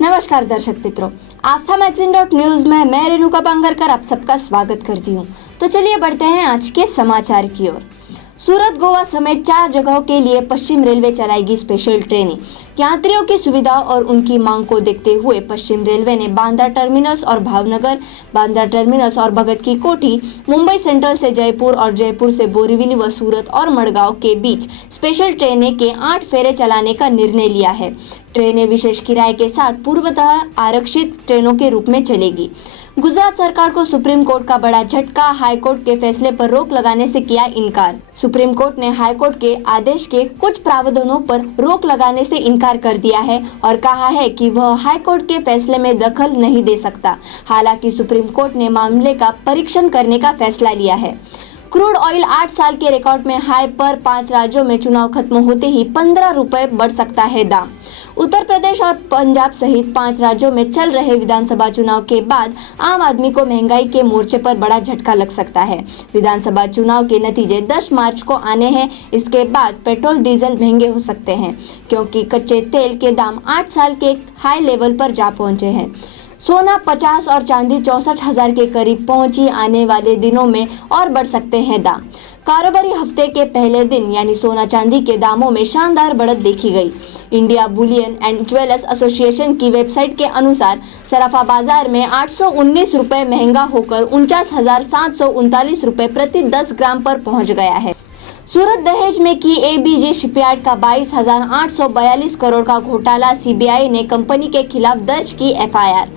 नमस्कार दर्शक मित्रों, आस्था मैगजीन.न्यूज में मैं रेणुका पांगरकर आप सबका स्वागत करती हूं। तो चलिए बढ़ते हैं आज के समाचार की ओर। सूरत, गोवा समेत 4 जगहों के लिए पश्चिम रेलवे चलाएगी स्पेशल ट्रेनें। यात्रियों की सुविधा और उनकी मांग को देखते हुए पश्चिम रेलवे ने बांद्रा टर्मिनस और भावनगर, बांद्रा टर्मिनस और भगत की कोठी, मुंबई सेंट्रल से जयपुर और जयपुर से बोरीवली व सूरत और मडगांव के बीच स्पेशल ट्रेनें के 8 फेरे चलाने का निर्णय लिया है। ट्रेनें विशेष किराए के साथ पूर्वतः आरक्षित ट्रेनों के रूप में चलेगी। गुजरात सरकार को सुप्रीम कोर्ट का बड़ा झटका, हाई कोर्ट के फैसले पर रोक लगाने से किया इनकार। सुप्रीम कोर्ट ने हाई कोर्ट के आदेश के कुछ प्रावधानों पर रोक लगाने से इनकार कर दिया है और कहा है कि वह हाई कोर्ट के फैसले में दखल नहीं दे सकता। हालांकि सुप्रीम कोर्ट ने मामले का परीक्षण करने का फैसला लिया है। क्रूड ऑयल 8 साल के रिकॉर्ड में हाई पर 5 राज्यों में चुनाव खत्म होते ही 15 रुपए बढ़ सकता है दाम। उत्तर प्रदेश और पंजाब सहित 5 राज्यों में चल रहे विधानसभा चुनाव के बाद आम आदमी को महंगाई के मोर्चे पर बड़ा झटका लग सकता है। विधानसभा चुनाव के नतीजे 10 मार्च को आने हैं। इसके बाद पेट्रोल डीजल महंगे हो सकते हैं क्योंकि कच्चे तेल के दाम 8 साल के हाई लेवल पर जा पहुंचे हैं। सोना 50 और चांदी 64,000 के करीब पहुंची। आने वाले दिनों में और बढ़ सकते हैं दाम। कारोबारी हफ्ते के पहले दिन यानी सोना चांदी के दामों में शानदार बढ़त देखी गई। India Boolean and jewellers association की वेबसाइट के अनुसार सराफा बाजार में 819 रुपए महंगा होकर 49,739 रुपए प्रति 10 ग्राम पर पहुंच गया है। सूरत दहेज में की एबीजी शिपयार्ड का 22,842 करोड़ का घोटाला, सीबीआई ने कंपनी के खिलाफ दर्ज की एफआईआर।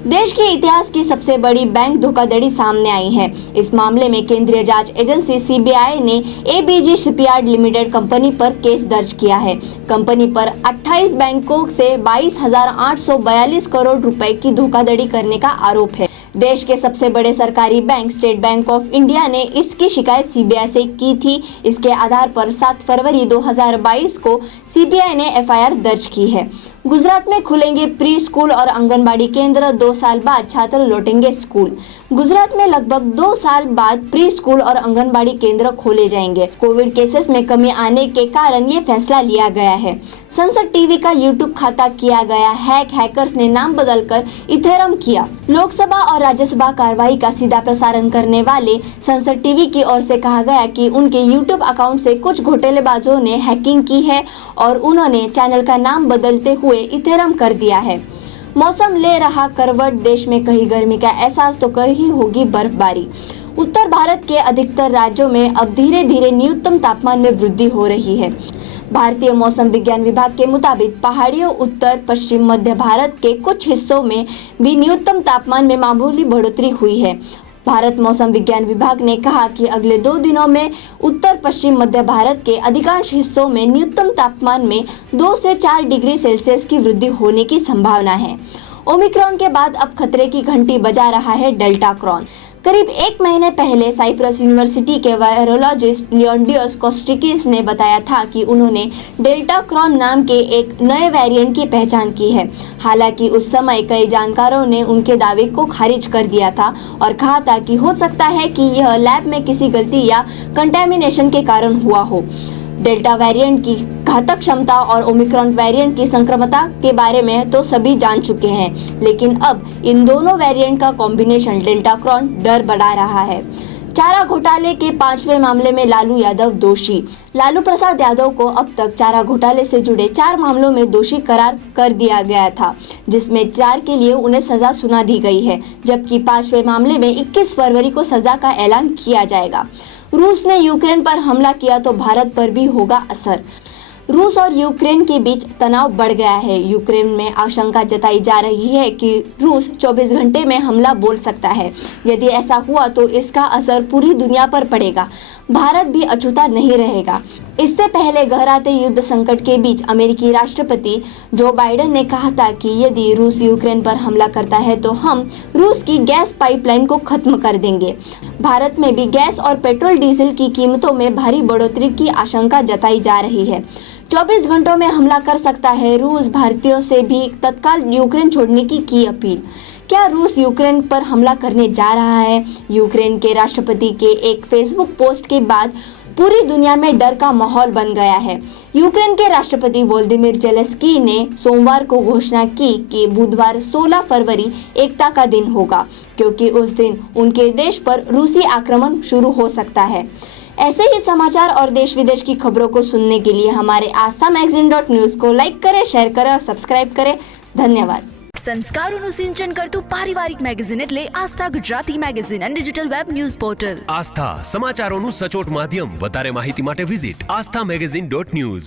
देश के इतिहास की सबसे बड़ी बैंक धोखाधड़ी सामने आई है। इस मामले में केंद्रीय जांच एजेंसी सीबीआई ने एबीजी शिपयार्ड लिमिटेड कंपनी पर केस दर्ज किया है। कंपनी पर 28 बैंकों से 22,842 करोड़ रुपए की धोखाधड़ी करने का आरोप है। देश के सबसे बड़े सरकारी bank state bank of India ने इसकी शिकायत सीबीआई से की थी। इसके आधार पर 7 फरवरी 2022 को सीबीआई ने एफआईआर दर्ज की है। गुजरात में खुलेंगे प्री स्कूल और आंगनबाड़ी केंद्र, 2 साल बाद छात्र लौटेंगे स्कूल। गुजरात में लगभग 2 साल बाद प्री स्कूल और आंगनबाड़ी केंद्र खोले जाएंगे। कोविड केसेस में कमी आने के कारण ये फैसला लिया गया है। संसद टीवी का यूट्यूब खाता किया गया हैक, हैकर्स ने नाम बदलकर इथेरम किया। लोकसभा और राज्यसभा कार्रवाई का सीधा प्रसारण करने वाले संसद टीवी की ओर से कहा गया कि उनके यूट्यूब अकाउंट से कुछ घोटालेबाजों ने हैकिंग की है और उन्होंने चैनल का नाम बदलते हुए इथेरम कर दिया है। मौसम ले रहा करवट, देश में कहीं गर्मी का एहसास तो कहीं होगी बर्फबारी। उत्तर भारत के अधिकतर राज्यों में अब धीरे धीरे न्यूनतम तापमान में वृद्धि हो रही है। भारतीय मौसम विज्ञान विभाग के मुताबिक पहाड़ियों, उत्तर पश्चिम मध्य भारत के कुछ हिस्सों में भी न्यूनतम तापमान में मामूली बढ़ोतरी हुई है। भारत मौसम विज्ञान विभाग ने कहा कि अगले 2 दिनों में उत्तर पश्चिम मध्य भारत के अधिकांश हिस्सों में न्यूनतम तापमान में 2 से 4 डिग्री सेल्सियस की वृद्धि होने की संभावना है। ओमिक्रॉन के बाद अब खतरे की घंटी बजा रहा है डेल्टा क्रॉन। करीब 1 महीने पहले साइप्रस यूनिवर्सिटी के वायरोलॉजिस्ट लियोनिडस कोस्टिकिस ने बताया था कि उन्होंने डेल्टा क्रॉन नाम के एक नए वेरिएंट की पहचान की है। हालांकि उस समय कई जानकारों ने उनके दावे को खारिज कर दिया था और कहा था कि हो सकता है कि यह लैब में किसी गलती या कंटेमिनेशन के कारण हुआ हो। डेल्टा वेरिएंट की घातक क्षमता और ओमिक्रॉन वेरिएंट की संक्रमणता के बारे में तो सभी जान चुके हैं, लेकिन अब इन दोनों वेरिएंट का कॉम्बिनेशन डेल्टा क्रॉन डर बढ़ा रहा है। चारा घोटाले के 5वें मामले में लालू यादव दोषी। लालू प्रसाद यादव को अब तक चारा घोटाले से जुड़े 4 मामलों में दोषी करार कर दिया गया था, जिसमें 4 के लिए उन्हें सजा सुना दी गई है, जबकि 5वें मामले में 21 फरवरी को सजा का ऐलान किया जाएगा। रूस ने यूक्रेन पर हमला किया तो भारत पर भी होगा असर। रूस और यूक्रेन के बीच तनाव बढ़ गया है। यूक्रेन में आशंका जताई जा रही है कि रूस 24 घंटे में हमला बोल सकता है। यदि ऐसा हुआ तो इसका असर पूरी दुनिया पर पड़ेगा। भारत भी अछूता नहीं रहेगा। इससे पहले गहराते युद्ध संकट के बीच अमेरिकी राष्ट्रपति जो बाइडेन ने कहा था कि यदि रूस यूक्रेन पर हमला करता है तो हम रूस की गैस पाइपलाइन को खत्म कर देंगे। भारत में भी गैस और पेट्रोल डीजल की कीमतों में भारी बढ़ोतरी की आशंका जताई जा रही है। 24 घंटों में हमला कर सकता है। रूस भारतीयों से भी तत्काल यूक्रेन छोड़ने की अपील। क्या रूस यूक्रेन पर हमला करने जा रहा है? यूक्रेन के राष्ट्रपति के एक फेसबुक पोस्ट के बाद पूरी दुनिया में डर का माहौल बन गया है। यूक्रेन के राष्ट्रपति वोलोदिमीर जेलेंस्की ने सोमवार को घोषणा की कि बुधवार 16 फरवरी एकता का दिन होगा, क्योंकि उस दिन उनके देश पर रूसी आक्रमण शुरू हो सकता है। ऐसे ही समाचार और देश विदेश की खबरों को सुनने के लिए हमारे आस्था मैगजीन.न्यूज को लाइक करें, शेयर करें और सब्सक्राइब करें। धन्यवाद। સંસ્કારોનું સિંચન કરતું પારિવારિક મેગેઝિન એટલે આસ્થા ગુજરાતી મેગેઝિન અને ડિજિટલ વેબ ન્યૂઝ પોર્ટલ. આસ્થા સમાચારોનું સચોટ માધ્યમ. વધારે માહિતી માટે વિઝિટ aasthamagazine.news.